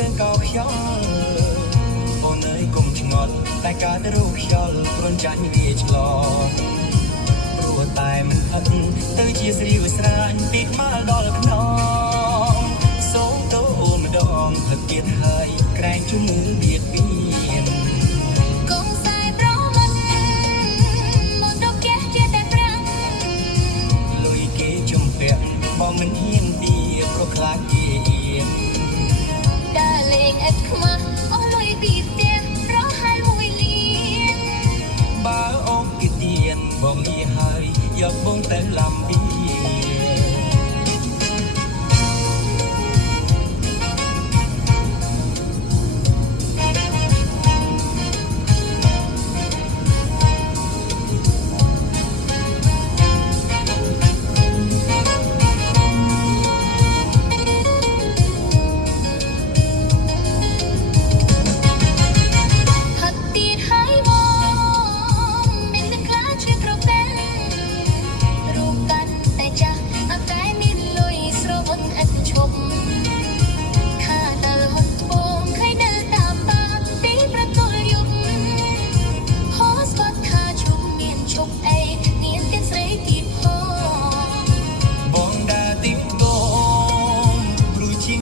ទៅកោខ្យល់អូនអើយគុំឆ្ងល់តែការទៅរូបខ្យល់ព្រួនចាញ់វាឆ្លងព្រោះតែមិនផឹកទៅជាស្រីវស្រាញពីក្បាលដល់ខ្នងសូមទៅអូនម្ដងផឹកទៀតហើយក្រែងជំងឺបៀតបៀន បងមិនហ៊ានទីព្រោះខ្លាចគេអៀនដើរលេងឥតខ្មាស់អស់លុយពីផ្ទះរកហើយមួយលានបើអូនគេទៀនបងលាហើយយកបងទៅលំបៀ